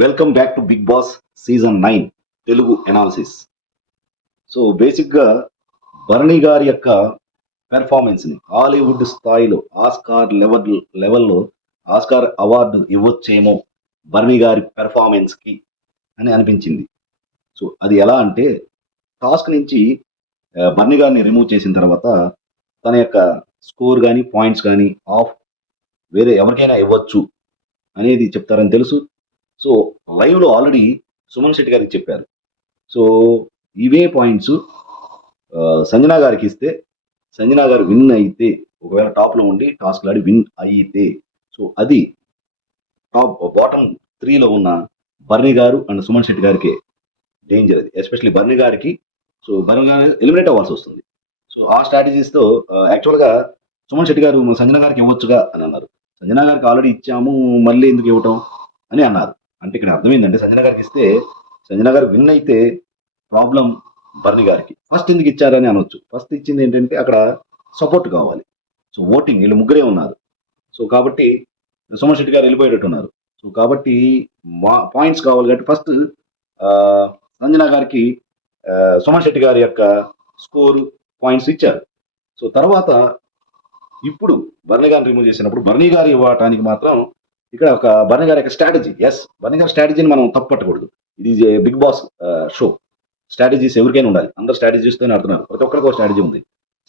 Welcome back to Bigg Boss season 9 Telugu analysis. So బేసిక్గా భరణి గారి యొక్క పెర్ఫార్మెన్స్ని హాలీవుడ్ స్థాయిలో లెవెల్లో ఆస్కార్ అవార్డు ఇవ్వచ్చేమో భరణి గారి పెర్ఫార్మెన్స్కి అని అనిపించింది. సో అది ఎలా అంటే టాస్క్ నుంచి బర్నీ గారిని రిమూవ్ చేసిన తర్వాత తన యొక్క స్కోర్ కానీ పాయింట్స్ కానీ ఆఫ్ వేరే ఎవరికైనా ఇవ్వచ్చు అనేది చెప్తారని తెలుసు. సో లైవ్లో ఆల్రెడీ సుమన్ శెట్టి గారికి చెప్పారు. సో ఇవే పాయింట్స్ సంజనా గారికి ఇస్తే సంజనా గారు విన్ అయితే ఒకవేళ టాప్లో ఉండి టాస్క్ ఆడి విన్ అయితే సో అది బాటమ్ 3లో ఉన్న బర్నీ గారు అండ్ సుమన్ శెట్టి గారికి డేంజర్. అది ఎస్పెషల్లీ బర్నీ గారికి. సో బర్నీ గారు ఎలిమినేట్ అవ్వాల్సి వస్తుంది. సో ఆ స్ట్రాటజీస్తో యాక్చువల్గా సుమన్ శెట్టి గారు సంజనా గారికి ఇవ్వచ్చుగా అని అన్నారు. సంజనా గారికి ఆల్రెడీ ఇచ్చాము, మళ్ళీ ఎందుకు ఇవ్వటం అని అన్నారు. అంటే ఇక్కడ అర్థమైందంటే సంజనా గారికి ఇస్తే సంజనా గారు విన్ అయితే ప్రాబ్లం బర్నీ గారికి. ఫస్ట్ ఎందుకు ఇచ్చారని అనొచ్చు. ఫస్ట్ ఇచ్చింది ఏంటంటే అక్కడ సపోర్ట్ కావాలి. సో ఓటింగ్ వీళ్ళు ముగ్గురే ఉన్నారు. సో కాబట్టి సుమన్ శెట్టి గారు వెళ్ళిపోయేటట్టు ఉన్నారు. సో కాబట్టి పాయింట్స్ కావాలి కాబట్టి ఫస్ట్ సంజనా గారికి సుమన్ శెట్టి గారి యొక్క స్కోర్ పాయింట్స్ ఇచ్చారు. సో తర్వాత ఇప్పుడు బర్నీ గారిని రిమూవ్ చేసినప్పుడు బర్నీ గారు ఇవ్వటానికి మాత్రం ఇక్కడ ఒక బర్నీ గారి యొక్క స్ట్రాటజీ. ఎస్, బర్నీ గారి స్ట్రాటజీని మనం తప్పట్టకూడదు. ఇది బిగ్ బాస్ షో. స్ట్రాటజీస్ ఎవరికైనా ఉండాలి. అందరు స్ట్రాటజీస్తోనే ఆడుతున్నారు. ప్రతి ఒక్కరికి ఒక స్ట్రాటజీ ఉంది.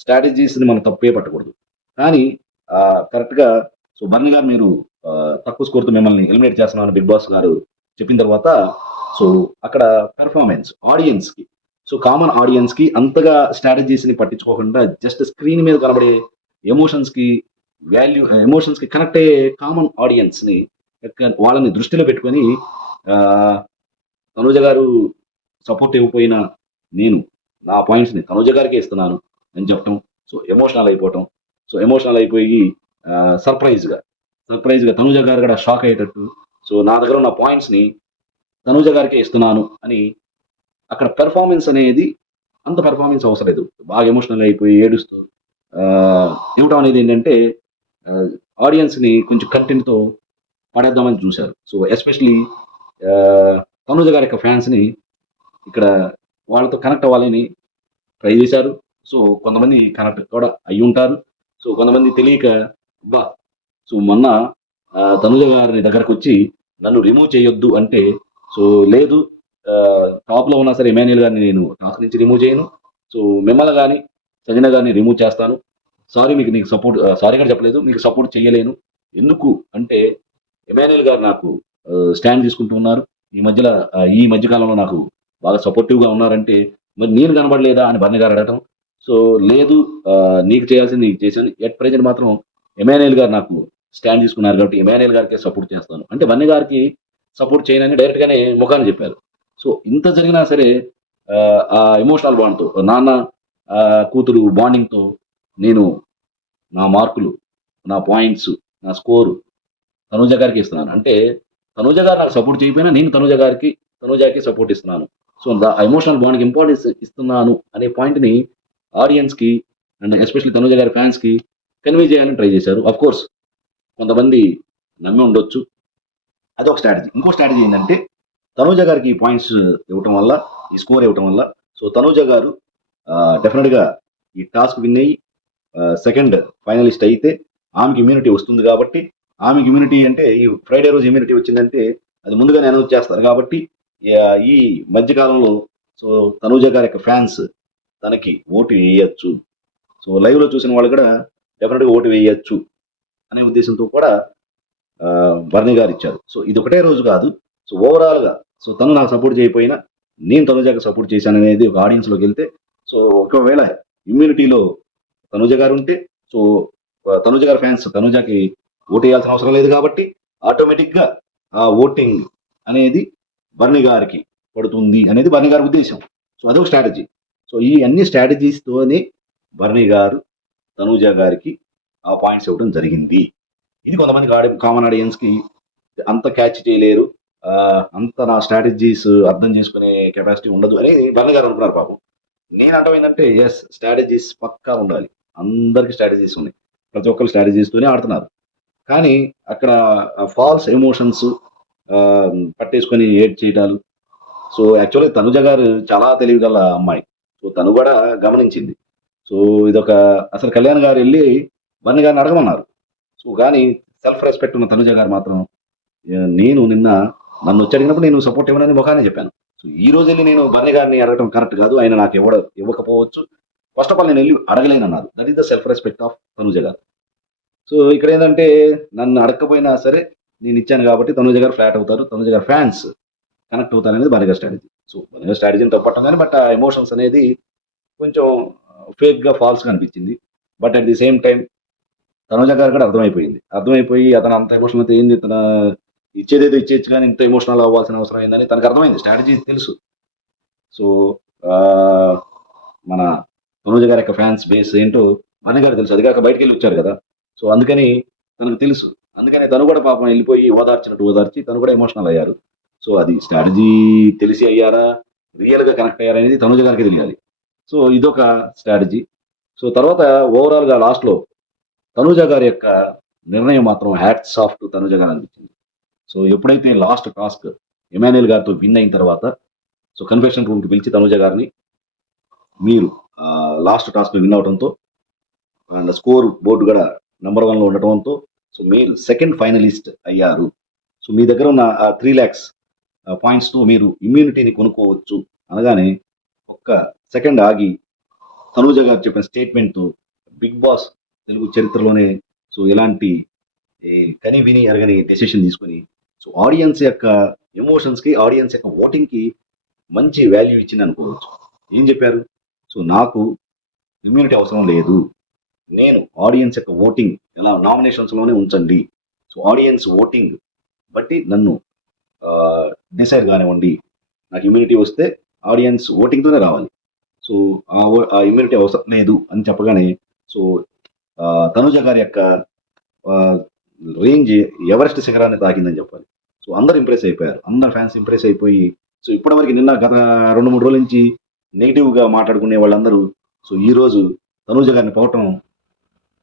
స్ట్రాటజీస్ని మనం తప్పే పట్టకూడదు. కానీ కరెక్ట్గా సో బర్నీ గారు మీరు తక్కువ స్కోర్తో మిమ్మల్ని ఎలిమినేట్ చేస్తున్నామని బిగ్ బాస్ గారు చెప్పిన తర్వాత సో అక్కడ పెర్ఫార్మెన్స్ ఆడియన్స్కి, సో కామన్ ఆడియన్స్కి అంతగా స్ట్రాటజీస్ని పట్టించుకోకుండా జస్ట్ స్క్రీన్ మీద కనబడే ఎమోషన్స్కి ఎమోషన్స్కి కనెక్ట్ అయ్యే కామన్ ఆడియన్స్ని వాళ్ళని దృష్టిలో పెట్టుకొని తనూజ గారు సపోర్ట్ ఇవ్వకపోయినా నేను నా పాయింట్స్ని తనూజ గారికే ఇస్తున్నాను అని చెప్పటం. సో ఎమోషనల్ అయిపోవటం. సో ఎమోషనల్ అయిపోయి సర్ప్రైజ్గా తనూజ గారు కూడా షాక్ అయ్యేటట్టు సో నా దగ్గర ఉన్న పాయింట్స్ని తనూజ గారికే ఇస్తున్నాను అని అక్కడ పెర్ఫార్మెన్స్ అనేది అంత పెర్ఫార్మెన్స్ అవసరం లేదు. బాగా ఎమోషనల్ అయిపోయి ఏడుస్తూ ఇవ్వటం అనేది ఏంటంటే ఆడియన్స్ని కొంచెం కంటెంట్తో పడేద్దామని చూశారు. సో ఎస్పెషలీ తనూజ గారి యొక్క ఫ్యాన్స్ని ఇక్కడ వాళ్ళతో కనెక్ట్ అవ్వాలని ట్రై చేశారు. సో కొంతమంది కనెక్ట్ కూడా అయి ఉంటారు. సో కొంతమంది తెలియక బా సో మొన్న తనూజ గారి దగ్గరకు వచ్చి నన్ను రిమూవ్ చేయొద్దు అంటే సో లేదు, టాప్లో ఉన్నా సరే ఎమాన్యుల్ గారిని నేను టాస్క్ నుంచి రిమూవ్ చేయను. సో మిమ్మల్ని కానీ సంజన గారిని రిమూవ్ చేస్తాను. సారీ, నీకు సపోర్ట్ సారీ కూడా చెప్పలేదు, మీకు సపోర్ట్ చేయలేను. ఎందుకు అంటే ఎమాన్యుల్ గారు నాకు స్టాండ్ తీసుకుంటూ ఉన్నారు. ఈ మధ్యకాలంలో నాకు బాగా సపోర్టివ్గా ఉన్నారంటే మరి నేను కనబడలేదా అని బర్నీ గారు అడగటం. సో లేదు, నీకు చేయాల్సింది నీకు చేశాను. ఎట్ ప్రెజెంట్ మాత్రం ఎమాన్యుల్ గారు నాకు స్టాండ్ తీసుకున్నారు కాబట్టి ఎమాన్యుల్ గారికే సపోర్ట్ చేస్తాను అంటే బర్నీ గారికి సపోర్ట్ చేయనని డైరెక్ట్గానే ముఖాన్ని చెప్పారు. సో ఇంత జరిగినా సరే ఆ ఎమోషనల్ బాండ్తో నాన్న కూతురు బాండింగ్తో నేను నా మార్కులు, నా పాయింట్స్, నా స్కోరు తనూజ గారికి ఇస్తున్నాను అంటే తనూజ గారు నాకు సపోర్ట్ చేయకపోయినా నేను తనూజకి సపోర్ట్ ఇస్తున్నాను. సో ఎమోషనల్ బాండ్కి ఇంపార్టెన్స్ ఇస్తున్నాను అనే పాయింట్ని ఆడియన్స్కి అండ్ ఎస్పెషల్లీ తనూజ గారి ఫ్యాన్స్కి కన్వే చేయాలని ట్రై చేశారు. అఫ్ కోర్స్ కొంతమంది నమ్మి ఉండొచ్చు, అది ఒక స్ట్రాటజీ. ఇంకో స్ట్రాటజీ ఏంటంటే తనూజ గారికి పాయింట్స్ ఇవ్వటం వల్ల, ఈ స్కోర్ ఇవ్వటం వల్ల సో తనూజ గారు డెఫినెట్గా ఈ టాస్క్ విన్ అయ్యి సెకండ్ ఫైనలిస్ట్ అయితే ఆమెకి ఇమ్యూనిటీ వస్తుంది. కాబట్టి ఆమెకి ఇమ్యూనిటీ అంటే ఈ ఫ్రైడే రోజు ఇమ్యూనిటీ వచ్చిందంటే అది ముందుగానే అనౌన్స్ చేస్తారు. కాబట్టి ఈ మధ్యకాలంలో సో తనూజ గారి యొక్క ఫ్యాన్స్ తనకి ఓటు వేయచ్చు. సో లైవ్లో చూసిన వాళ్ళు కూడా డెఫినెట్గా ఓటు వేయచ్చు అనే ఉద్దేశంతో కూడా బర్నీ గారు ఇచ్చారు. సో ఇది ఒకటే రోజు కాదు. సో ఓవరాల్గా సో తను నాకు సపోర్ట్ చేయకపోయినా నేను తనూజకి సపోర్ట్ చేశాను అనేది ఒక ఆడియన్స్లోకి వెళ్తే సో ఒకవేళ ఇమ్యూనిటీలో తనూజ గారు ఉంటే సో తనూజ గారి ఫ్యాన్స్ తనూజకి ఓటు వేయాల్సిన అవసరం లేదు. కాబట్టి ఆటోమేటిక్గా ఆ ఓటింగ్ అనేది బర్నీ గారికి పడుతుంది అనేది బర్నీ గారి ఉద్దేశం. సో అదొక స్ట్రాటజీ. సో ఈ అన్ని స్ట్రాటజీస్తోనే బర్నీ గారు తనూజ గారికి ఆ పాయింట్స్ ఇవ్వడం జరిగింది. ఇది కొంతమంది కామన్ ఆడియన్స్కి అంత క్యాచ్ చేయలేరు, అంత నా స్ట్రాటజీస్ అర్థం చేసుకునే కెపాసిటీ ఉండదు అని బర్నీ గారు అనుకున్నారు. పాపం నేను అంటాం ఏంటంటే ఎస్, స్ట్రాటజీస్ పక్కా ఉండాలి. అందరికి స్ట్రాటజీస్ ఉన్నాయి, ప్రతి ఒక్కరు స్ట్రాటజీస్తోనే ఆడుతున్నారు. కానీ అక్కడ ఫాల్స్ ఎమోషన్స్ పట్టేసుకొని ఏడ్ చేయడాలు. సో, యాక్చువల్‌గా తనుజ గారు చాలా తెలివిగల అమ్మాయి. సో, తను గూడా గమనించింది. సో, ఇదొక అసలు కళ్యాణ్ గారెళ్లి బన్నీ గారిని అడగమన్నారు. సో, గానీ సెల్ఫ్ రెస్పెక్ట్ ఉన్న తనుజ గారు మాత్రం నేను నిన్న నన్నొచ్చి అడిగినప్పుడు నేను సపోర్ట్ ఇవ్వనని మొఖానే చెప్పాను. సో, ఈ రోజెళ్లి నేను బన్నీ గారిని అడగటం కరెక్ట్ కాదు. ఆయన నాకు ఇవ్వకపోవచ్చు. ఫస్ట్ ఆఫ్ ఆల్ నేనెళ్లి అడగలేనన్నారు. That is the self respect of Tanuja garu. So, ఇక్కడేందంటే నన్ను అడగకపోయినా సరే నేనిచ్చాను గాబట్టి తనుజ గారు ఫ్లాట్ అవుతారు. తనుజ గారి ఫ్యాన్స్ కనెక్ట్ అవుతారనేది బన్నీ గారి స్ట్రాటజీ. సో, బన్నీ గారి స్ట్రాటజీని తప్పట్టం గాని బట్ ఆ ఎమోషన్స్ అనేది కొంచెం ఫేక్‌గా, ఫాల్స్‌గా అనిపించింది. But at the same time Tanuja గారికి కూడా అర్థమైపోయింది. అర్థమైపోయి అతను అంత ఎమోషనల్ అయితే ఏంది ఇచ్చేదేదో ఇచ్చేయొచ్చు గానీ ఇంత ఎమోషనల్ అవ్వాల్సిన అవసరం ఏందని తనకు అర్థమైంది. స్ట్రాటజీ తెలుసు. సో, ఆహ్, మన తనూజ గారి యొక్క ఫ్యాన్స్ బేస్ ఏంటో అన్న గారికి తెలుసు. అది కాక బయటికెళ్ళి వచ్చారు గదా! సో, అందుకని తనకు తెలుసు. అందుకని తను కూడా పాపం ఎళ్ళిపోయి ఓదార్చినట్టు ఓదార్చి తను కూడా ఎమోషనల్ అయ్యారు. సో, అది స్ట్రాటజీ తెలిసి అయ్యారా? రియల్‌గా కనెక్ట్ అయ్యారనేది తనూజ గారికే తెలియాలి. సో, ఇదొక స్ట్రాటజీ. సో, తర్వాత ఓవరాల్‌గా లాస్ట్‌లో తనూజ గారి యొక్క నిర్ణయం మాత్రం హ్యాట్స్ ఆఫ్ టు తనూజ గారు అనిపించింది. సో, ఎప్పుడైతే లాస్ట్ టాస్క్ ఇమాన్యుయల్ గారితో విన్ అయిన తర్వాత సో, కన్ఫెషన్ రూమ్‌కి పిలిచి తనూజ గారిని మీరు లాస్ట్ టాస్క్‌లో విన్ అవ్వడంతో అండ్ స్కోర్ బోర్డ్ గూడా నంబర్ 1లో ఉండటంతో సో, మీరు సెకండ్ ఫైనలిస్ట్ అయ్యారు. సో, మీ దగ్గర ఉన్న ఆ 3,00,000 పాయింట్స్‌తో మీరు ఇమ్యూనిటీని కొనుక్కోవచ్చు అనగానే ఒక్క సెకండ్ ఆగి తనూజ గారు చెప్పిన స్టేట్మెంట్‌తో 'బిగ్ బాస్' తెలుగు చరిత్రలోనే సో, ఎలాంటి కని విని ఎరగని డెసిషన్ తీసుకొని సో, ఆడియన్స్ యొక్క ఎమోషన్స్‌కి, ఆడియన్స్ యొక్క ఓటింగ్‌కి మంచి వాల్యూ ఇచ్చిందనుకోవచ్చు. ఏం చెప్పారు? సో, నాకు ఇమ్యూనిటీ అవసరం లేదు. నేను ఆడియన్స్ యొక్క ఓటింగ్ ఎలా నామినేషన్స్‌లోనే ఉంచండి. సో, ఆడియన్స్ ఓటింగ్ బట్టి నన్ను ఆహ్, డిసైడ్ గానివ్వండి. నాకు ఇమ్యూనిటీ వస్తే ఆడియన్స్ ఓటింగ్‌తోనే రావాలి. సో, ఆ ఇమ్యూనిటీ అవసరం లేదు అని చెప్పగానే సో, తనుజ గారి యొక్క ఆహ్, రేంజ్ ఎవరెస్ట్ శిఖరాన్ని తాకిందని చెప్పాలి. సో, అందరూ ఇంప్రెస్ అయిపోయారు. అందరు ఫ్యాన్స్ ఇంప్రెస్ అయిపోయి సో, ఇప్పటివరకు నిన్న గత 2, 3 రోజుల నుంచి నెగెటివ్‌గా మాట్లాడుకునే వాళ్ళందరూ సో, ఈరోజు తనూజ గారిని పొగట్టం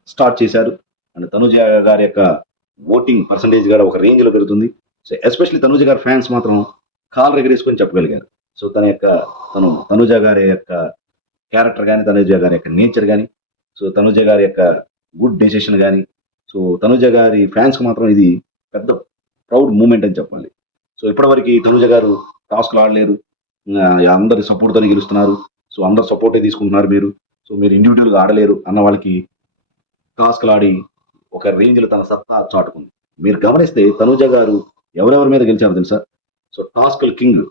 స్టార్ట్ చేశారు. అండ్ తనూజ గారి యొక్క ఓటింగ్ పర్సెంటేజ్ కూడా ఒక రేంజ్‌లో పెరుగుతుంది. సో, ఎస్పెషల్లీ తనూజ గారి ఫ్యాన్స్ మాత్రం కాళ్ళు ఎగరేసుకొని చెప్పగలిగారు. సో, తనూజ గారి యొక్క క్యారెక్టర్ గాని, తనూజ గారి యొక్క నేచర్ గాని, సో, తనూజ గారి యొక్క గుడ్ డెసిషన్ గాని, సో, తనూజ గారి ఫ్యాన్స్‌కి మాత్రం ఇది పెద్ద ప్రౌడ్ మూవ్‌మెంట్ అని చెప్పాలి. సో, ఇప్పటివరకి తనూజ గారు టాస్క్‌లు ఆడలేరు. అందరి సపోర్ట్‌తోనే గెలుస్తున్నారు. సో, అందరి సపోర్టే తీసుకుంటున్నారు మీరు. సో, మీరు ఇండివిడ్యుయల్‌గా ఆడలేరు అన్న వాళ్ళకి టాస్క్‌లాడి ఒక రేంజ్‌లో తన సత్తా చాటుకుంది. మీరు గమనిస్తే తనూజ గారు ఎవరెవరి మీద గెలిచారో తెలుసా? సో, టాస్క్‌ల కింగ్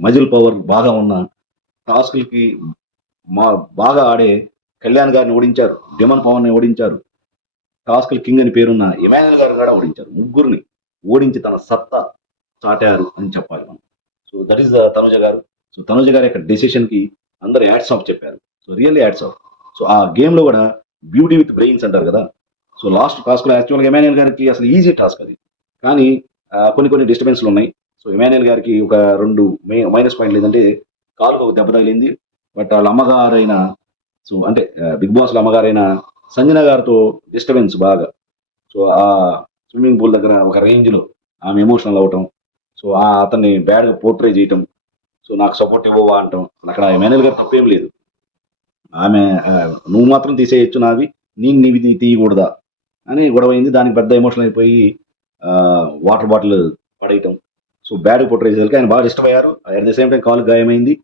మజిల్ పవర్ బాగా ఉన్న టాస్క్‌లకి మా బాగా ఆడే కళ్యాణ్ గారిని ఓడించారు. డిమన్ పవన్‌ని ఓడించారు. టాస్క్‌ల కింగ్ అని పేరున్న ఇమాన్యుయల్ గారిని కూడా ఓడించారు. ముగ్గురిని ఓడించి తన సత్తా చాటారు అని చెప్పాలి మనం. So, that is Tanuja garu. So, Tanuja గారి యొక్క డెసిషన్‌కి అందరూ హ్యాట్స్ ఆఫ్ చెప్పారు. So, really hats off. So, ఆ గేమ్‌లో గూడా బ్యూటీ విత్ బ్రెయిన్స్ అంటారు గదా! సో, లాస్ట్ టాస్క్‌లో యాక్చువల్‌గా ఇమాన్యుయల్ గారికి అసలు ఈజీ టాస్క్ అది. కానీ కొన్ని కొన్ని డిస్టర్బెన్స్‌లున్నాయి. సో, ఇమాన్యుయల్ గారికి ఒక 2 మైనస్ పాయింట్లు ఏందంటే కాలుకి ఒక దెబ్బ తగిలింది. బట్ ఆళ్ళ అమ్మగారైన సో, అంటే 'బిగ్ బాస్‌లో' అమ్మగారైన సంజన గారితో డిస్టర్బెన్స్ బాగా. సో, ఆ స్విమ్మింగ్ పూల్ దగ్గర ఒక రేంజ్‌లో ఆమె ఎమోషనల్ అవ్వటం. సో, అతన్ని బ్యాడ్‌గా పోర్ట్రే చేయటం. సో, నాకు సపోర్ట్ ఇవ్వవా అంటాం. అక్కడ ఇమాన్యుయల్ గారి తప్పేం లేదు. ఆమె నువ్వు మాత్రం తీసేయొచ్చు నావి. నేను నీవి తీయకూడదా? అని గొడవైంది. దానికి పెద్ద ఎమోషనల్ అయిపోయి వాటర్ బాటిల్ పడేయటం. సో, బ్యాడ్‌గా పోర్ట్రే చేసేసరికి ఆయన బాగా డిస్టర్బ్ అయ్యారు. అట్ ది సేమ్ టైమ్ కాలుకి గాయమైంది.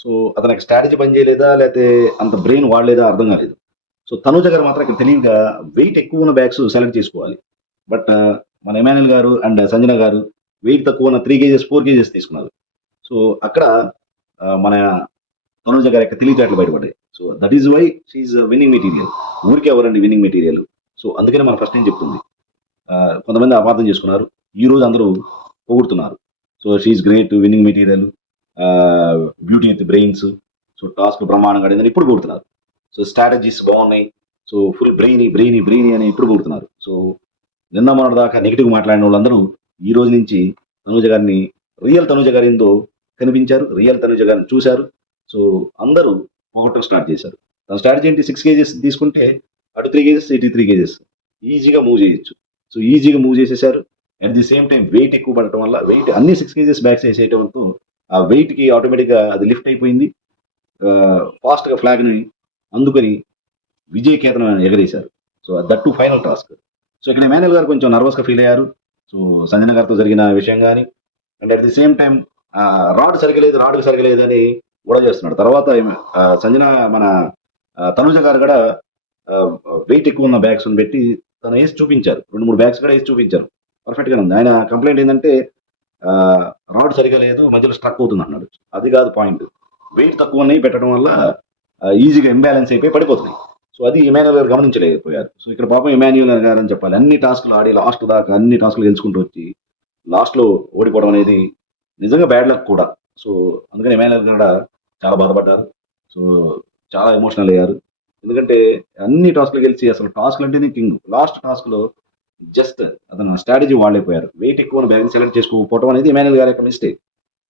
సో, అతనికి స్ట్రాటజీ పని చేయలేదా? లేతే అంత బ్రెయిన్ వాడలేదా? అర్థం కాలేదు. సో, తనూజ గారు మాత్రం ఇక్కడ తెలివిగా వెయిట్ ఎక్కువ ఉన్న బ్యాగ్స్ సెలెక్ట్ చేసుకోవాలి. బట్ మన ఇమాన్యుయల్ గారు అండ్ సంజన గారు వెయిట్ తక్కువ ఉన్న 3 కేజెస్, 4 కేజెస్ తీసుకున్నారు. సో, అక్కడ మన తనూజ గారి యొక్క తెలివితేటలు బయటపడ్డాయి. So, that is why she is winning material. ఊరికే ఎవరండి విన్నింగ్ మెటీరియల్. సో, అందుకనే మన ఫస్ట్ ఏం చెప్తుంది. కొంతమంది అపార్థం చేసుకున్నారు. ఈరోజు అందరూ పొగుడుతున్నారు. So, she is great winning material. Beauty with brains. So, task బ్రహ్మాండంగా ఆడిందని ఇప్పుడు పొగుడుతున్నారు. సో, స్ట్రాటజీస్ బాగున్నాయి. సో, ఫుల్ బ్రెయినీ అని ఇప్పుడు పొగుడుతున్నారు. సో, నిన్న మొన్నటిదాకా నెగెటివ్ మాట్లాడిన వాళ్ళందరూ ఈ రోజు నుంచి తనూజ గారిని రియల్ తనూజ గారేందో కనిపించారు. రియల్ తనూజ గారిని చూశారు. సో, అందరూ పొగట్టం స్టార్ట్ చేశారు. తన స్ట్రాటజీ ఏంటి 6 కేజెస్ తీసుకుంటే అటు 3 కేజెస్, ఇటు 3 కేజెస్ ఈజీగా మూవ్ చేయొచ్చు. సో, ఈజీగా మూవ్ చేసేసారు. At the same time weight ఎక్కువ పడటం వల్ల వెయిట్ అన్ని 6 kgs బ్యాక్స్ వేసేయటంతో ఆ వెయిట్కి ఆటోమేటిక్గా అది లిఫ్ట్ అయిపోయింది. ఫాస్ట్గా ఫ్లాగ్ని అందుకొని విజయ్ కేతనం ఎగరేశారు. So that to final task. So ఇక్కడ ఎమాన్యుల్ గారు కొంచెం నర్వస్గా ఫీల్ అయ్యారు. సో సంజన గారితో జరిగిన విషయం కానీ and at the same time rod సరిగలేదు రాడ్ సరిగలేదు అని గొడవ చేస్తున్నాడు. తర్వాత సంజన మన తనుజ గారు కూడా వెయిట్ ఎక్కువ ఉన్న బ్యాగ్స్ పెట్టి తను వేసి చూపించారు. 2-3 బ్యాగ్స్ కూడా వేసి చూపించారు. పర్ఫెక్ట్గా ఉంది. ఆయన కంప్లైంట్ ఏంటంటే రాడ్ సరిగా లేదు, మధ్యలో స్ట్రక్ అవుతుంది అన్నాడు. అది కాదు పాయింట్. వెయిట్ తక్కువ ఉన్నాయి పెట్టడం వల్ల ఈజీగా ఇంబ్యాలెన్స్ అయిపోయి పడిపోతున్నాయి. సో అది ఇమాన్యుల్ గారు గమనించలేకపోయారు. సో ఇక్కడ పాపం ఇమాన్యుల్ గారు అని చెప్పాలి. అన్ని టాస్క్లు ఆడి లాస్ట్ దాకా అన్ని టాస్క్లు గెలుచుకుంటూ వచ్చి లాస్ట్లో ఓడిపోవడం అనేది నిజంగా బ్యాడ్ లక్ కూడా. సో అందుకని ఇమాన్యుల్ కూడా చాలా బాధపడ్డారు. సో చాలా ఎమోషనల్ అయ్యారు. ఎందుకంటే అన్ని టాస్క్లు గెలిచి అసలు టాస్క్లు అంటేనే కింగ్. లాస్ట్ టాస్క్లో జస్ట్ అతను స్ట్రాటజీ వాడైపోయారు. వెయిట్ ఎక్కువ ఉన్న బ్యాగ్ని సెలెక్ట్ చేసుకోకపోవడం అనేది ఇమాన్యుల్ గారి యొక్క మిస్టేక్.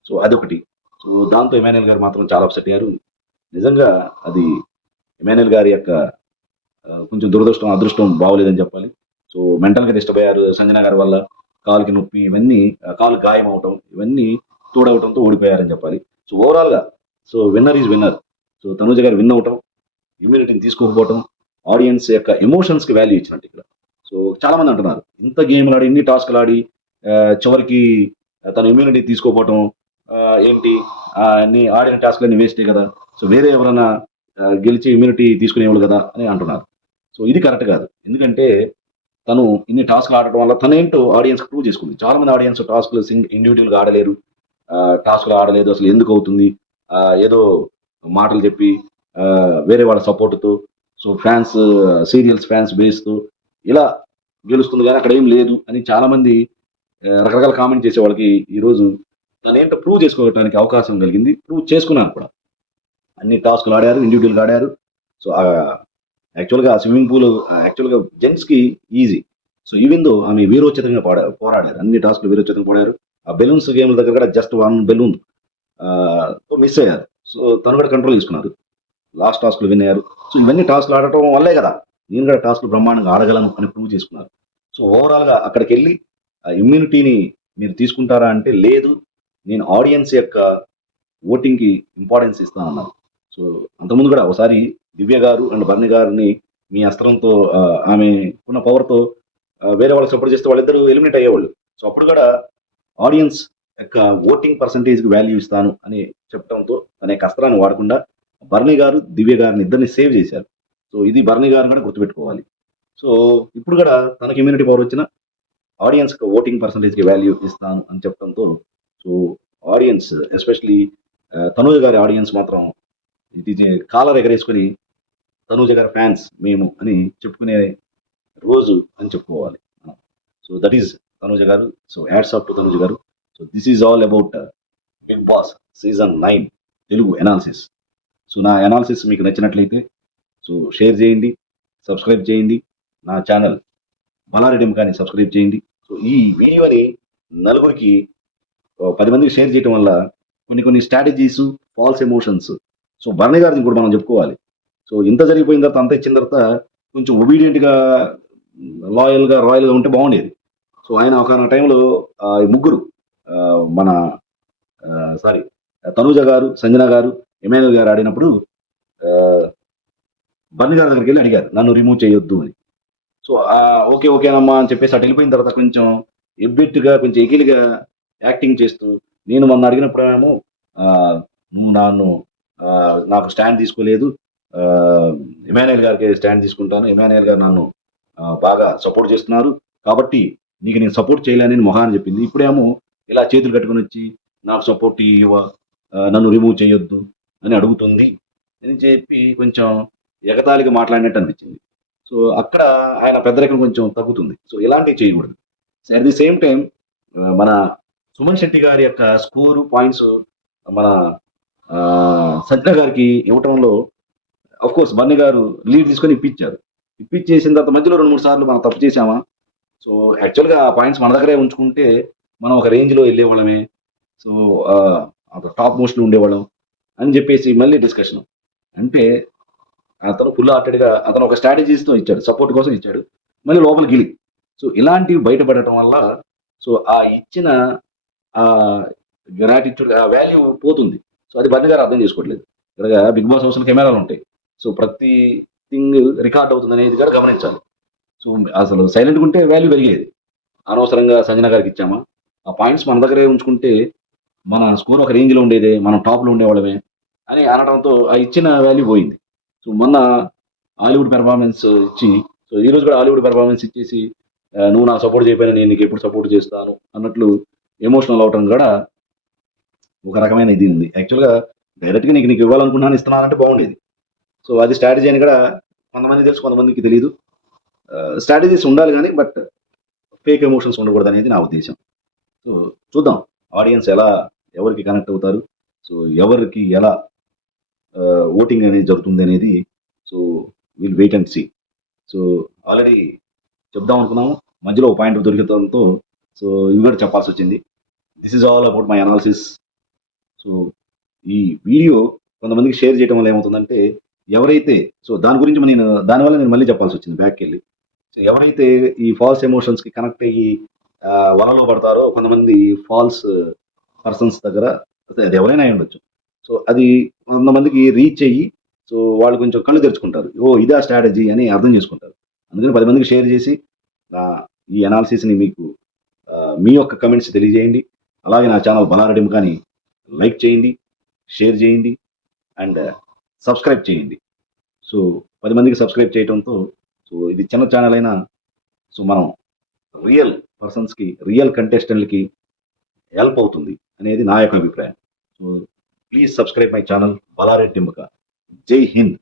సో అదొకటి. సో దాంతో ఇమాన్యుల్ గారు మాత్రం చాలా అప్సెట్ అయ్యారు. నిజంగా అది ఇమాన్యుల్ గారి యొక్క కొంచెం దురదృష్టం అదృష్టం బాగోలేదని చెప్పాలి. సో మెంటల్గా డిస్టర్బ్ అయ్యారు. సంజన గారి వల్ల కాలుకి నొప్పి ఇవన్నీ, కాలు గాయం అవటం ఇవన్నీ తోడవటంతో ఓడిపోయారని చెప్పాలి. సో ఓవరాల్గా so winner is winner. So Tanuja గారు విన్ అవటం, ఇమ్యూనిటీని తీసుకోకపోవటం, ఆడియన్స్ యొక్క ఎమోషన్స్కి వాల్యూ ఇచ్చినట్టు ఇక్కడ. సో చాలా మంది అంటున్నారు ఇంత గేమ్లు ఆడి ఇన్ని టాస్క్లు ఆడి చివరికి తన ఇమ్యూనిటీ తీసుకోకపోవటం ఏంటి, అన్ని ఆడిన టాస్క్లన్నీ వేస్టే కదా, సో వేరే ఎవరైనా గెలిచి ఇమ్యూనిటీ తీసుకునేవాళ్ళు కదా అని అంటున్నారు. సో ఇది కరెక్ట్ కాదు. ఎందుకంటే తను ఇన్ని టాస్క్లు ఆడటం వల్ల తనేంటో ఆడియన్స్ ప్రూవ్ చేసుకుంది. చాలా మంది ఆడియన్స్ టాస్క్లు ఇండివిజువల్గా ఆడలేరు, టాస్క్లు ఆడలేదు అసలు ఎందుకు అవుతుంది, ఏదో మాటలు చెప్పి వేరే వాళ్ళ సపోర్ట్తో సో ఫ్యాన్స్ సీరియల్స్ ఫ్యాన్స్ బేస్తో ఇలా గెలుస్తుంది కానీ అక్కడ ఏం లేదు అని చాలామంది రకరకాల కామెంట్ చేసే వాళ్ళకి ఈరోజు తనేంటో ప్రూవ్ చేసుకోవడానికి అవకాశం కలిగింది. ప్రూవ్ చేసుకున్నాను కూడా. అన్ని టాస్క్లు ఆడారు, ఇండివిజువల్గా ఆడారు. సో యాక్చువల్గా స్విమ్మింగ్ పూల్ యాక్చువల్గా జెంట్స్కి ఈజీ. సో ఈవెన్ దో ఆమె వీరోచితంగా పోరాడారు. అన్ని టాస్క్లు వీరోచితంగా పోరాడారు. ఆ బెలూన్స్ గేమ్ల దగ్గర కూడా జస్ట్ 1 బెలూన్ మిస్ అయ్యారు. సో తను కూడా కంట్రోల్ తీసుకున్నారు. లాస్ట్ టాస్క్లు విన్ అయ్యారు. సో ఇవన్నీ టాస్క్లు ఆడటం వల్లే కదా నేను కూడా టాస్క్లు బ్రహ్మాండంగా ఆడగలను అని ప్రూవ్ చేసుకున్నారు. సో ఓవరాల్గా అక్కడికి వెళ్ళి ఆ ఇమ్యూనిటీని మీరు తీసుకుంటారా అంటే లేదు, నేను ఆడియన్స్ యొక్క ఓటింగ్కి ఇంపార్టెన్స్ ఇస్తానన్నారు. సో అంతకుముందు కూడా ఒకసారి దివ్య గారు అండ్ బర్ని గారిని మీ అస్త్రంతో ఆమె ఉన్న పవర్తో వేరే వాళ్ళకి సపోర్ట్ చేస్తే వాళ్ళిద్దరూ ఎలిమినేట్ అయ్యేవాళ్ళు. సో అప్పుడు కూడా ఆడియన్స్ యొక్క ఓటింగ్ పర్సంటేజ్కి వాల్యూ ఇస్తాను అని చెప్పడంతో తన యొక్క అస్త్రాన్ని వాడకుండా బర్ని గారు దివ్య గారిని ఇద్దరిని సేవ్ చేశారు. సో ఇది బర్ని గారు కూడా గుర్తుపెట్టుకోవాలి. సో ఇప్పుడు కూడా తనకి ఇమ్యూనిటీ పవర్ వచ్చిన ఆడియన్స్కి ఓటింగ్ పర్సంటేజ్కి వాల్యూ ఇస్తాను అని చెప్పడంతో సో ఆడియన్స్ ఎస్పెషలీ తనూజ గారి ఆడియన్స్ మాత్రం ఇది కాలర్ ఎగరేసుకొని తనూజ గారి ఫ్యాన్స్ మేము అని చెప్పుకునే రోజు అని చెప్పుకోవాలి. So that is Tanuja garu. So hats off to Tanuja garu. So this is all about Bigg Boss season 9 Telugu analysis. So నా ఎనాలిసిస్ మీకు నచ్చినట్లయితే సో షేర్ చేయండి, సబ్స్క్రైబ్ చేయండి. నా ఛానల్ బలారెడ్డి కానీ సబ్స్క్రైబ్ చేయండి. సో ఈ వీడియోని నలుగురికి 10 మందికి షేర్ చేయడం వల్ల కొన్ని strategies, false emotions. So Barni గారిని కూడా మనం చెప్పుకోవాలి. సో ఇంత జరిగిపోయిన తర్వాత అంత ఇచ్చిన తర్వాత కొంచెం ఒబీడియంట్గా రాయల్గా ఉంటే బాగుండేది. సో ఆయన ఒక టైంలో ఈ ముగ్గురు మన తనూజ గారు, సంజన గారు, ఎమాన్యుల్ గారు ఆడినప్పుడు బర్ని గారి దగ్గరికి వెళ్ళి అడిగారు నన్ను రిమూవ్ చేయొద్దు అని. సో ఓకేనమ్మా అని చెప్పేసి అటు వెళ్ళిపోయిన తర్వాత కొంచెం ఎబ్బెట్టుగా కొంచెం ఎగిలిగా యాక్టింగ్ చేస్తూ నేను మొన్న అడిగినప్పుడు ఏమో నువ్వు నాకు స్టాండ్ తీసుకోలేదు, ఎమాన్యుల్ గారికి స్టాండ్ తీసుకుంటాను, ఎమాన్యుల్ గారు నన్ను బాగా సపోర్ట్ చేస్తున్నారు కాబట్టి నీకు నేను సపోర్ట్ చేయలేనని మొహాన్ని చెప్పింది. ఇప్పుడేమో ఇలా చేతులు కట్టుకొని వచ్చి నాకు సపోర్ట్ ఇవ్వ, నన్ను రిమూవ్ చేయొద్దు అని అడుగుతుంది అని చెప్పి కొంచెం ఎగతాళిగా మాట్లాడినట్టు అనిపించింది. సో అక్కడ ఆయన పెద్దరికం కొంచెం తగ్గుతుంది. సో ఇలాంటివి చేయకూడదు. So at the same time మన సుమన్ శెట్టి గారి యొక్క స్కోరు పాయింట్స్ మన సంజన గారికి ఇవ్వటంలో అఫ్ కోర్స్ బర్ని గారు లీడ్ తీసుకొని ఇప్పించేసిన తర్వాత మధ్యలో 2-3 సార్లు మనం తప్పు చేసామా. సో యాక్చువల్గా ఆ పాయింట్స్ మన దగ్గరే ఉంచుకుంటే మనం ఒక రేంజ్లో వెళ్ళేవాళ్ళమే. సో టాప్ మోస్ట్లో ఉండేవాళ్ళం అని చెప్పేసి మళ్ళీ డిస్కషన్. అంటే అతను ఫుల్ హార్టెడ్గా అతను ఒక స్ట్రాటజీస్తో ఇచ్చాడు, సపోర్ట్ కోసం ఇచ్చాడు, మళ్ళీ లోపల గిలి. సో ఇలాంటివి బయటపడటం వల్ల సో ఆ ఇచ్చిన ఆ గ్రాటిట్యూడ్ ఆ వాల్యూ పోతుంది. సో అది బన్నీ గారు అర్థం చేసుకోవట్లేదు. ఇక్కడ బిగ్ బాస్ హౌస్‌లో కెమెరాలు ఉంటాయి. సో ప్రతి థింగ్ రికార్డ్ అవుతుంది అనేది కూడా గమనించాలి. సో అసలు సైలెంట్‌గా ఉంటే వాల్యూ పెరిగేది. అనవసరంగా సంజన గారికి ఇచ్చామా? ఆ పాయింట్స్ మన దగ్గరే ఉంచుకుంటే మన స్కోర్ ఒక రేంజ్‌లో ఉండేదే. మనం టాప్‌లో ఉండేవాళ్ళమే అని అనడంతో ఆ ఇచ్చిన వాల్యూ పోయింది. సో మొన్న హాలీవుడ్ పెర్ఫార్మన్స్ ఇచ్చి సో ఈరోజు కూడా హాలీవుడ్ పెర్ఫార్మన్స్ ఇచ్చేసి నువ్వు నాకు సపోర్ట్ చేయకపోయినా నేను నీకు ఎప్పుడు సపోర్ట్ చేస్తాను అన్నట్లు ఎమోషనల్ అవ్వటం కూడా ఒక రకమైన ఇది ఉంది. యాక్చువల్‌గా డైరెక్ట్‌గా నీకు ఇవ్వాలనుకున్నాను ఇస్తున్నానంటే బాగుండేది. సో అది స్ట్రాటజీ అని కూడా కొంతమందికి తెలుసు, కొంతమందికి తెలీదు. స్ట్రాటజీస్ ఉండాలి గానీ బట్ ఫేక్ ఎమోషన్స్ ఉండకూడదనేది నా ఉద్దేశ్యం. సో చూద్దాం ఆడియన్స్ ఎలా ఎవరికి కనెక్ట్ అవుతారు. సో ఎవరికి ఎలా ఓటింగ్ అనేది జరుగుతుందనేది so will wait and see. So already చెప్దాం అనుకున్నాము. మధ్యలో ఒక పాయింట్ దొరికడంతో సో ఇవి కూడా చెప్పాల్సొచ్చింది. This is all about my analysis. So ఈ వీడియో కొంతమందికి షేర్ చేయడం వల్ల ఏమవుతుందంటే ఎవరైతే సో దాని గురించి దానివల్ల నేను మళ్ళీ చెప్పాల్సొచ్చింది బ్యాక్‌కెళ్ళి. సో ఎవరైతే ఈ ఫాల్స్ ఎమోషన్స్‌కి కనెక్ట్ అయ్యి వలలో పడతారో కొంతమంది ఫాల్స్ పర్సన్స్ దగ్గర అది ఎవరైనా అయ్యుండొచ్చు. సో అది కొంతమందికి రీచ్ అయ్యి సో వాళ్ళు కొంచెం కళ్ళు తెరుచుకుంటారు. ఓహ్! ఇదా స్ట్రాటజీ అని అర్థం చేసుకుంటారు. అందుకని 10 మందికి షేర్ చేసి ఈ అనాలిసిస్‌ని మీకు మీ యొక్క కమెంట్స్ తెలియజేయండి. అలాగే నా ఛానల్ బనానా డింకాని లైక్ చేయండి, షేర్ చేయండి అండ్ సబ్స్క్రైబ్ చేయండి. సో 10 మందికి సబ్స్క్రైబ్ చేయటంతో సో ఇది చిన్న ఛానల్ అయినా సో మనం రియల్ పర్సన్స్‌కి, రియల్ కంటెస్టెంట్‌లకి హెల్ప్ అవుతుంది అనేది నా యొక్క అభిప్రాయం. So please subscribe my channel Balareddy Dimbaka. జై హింద్.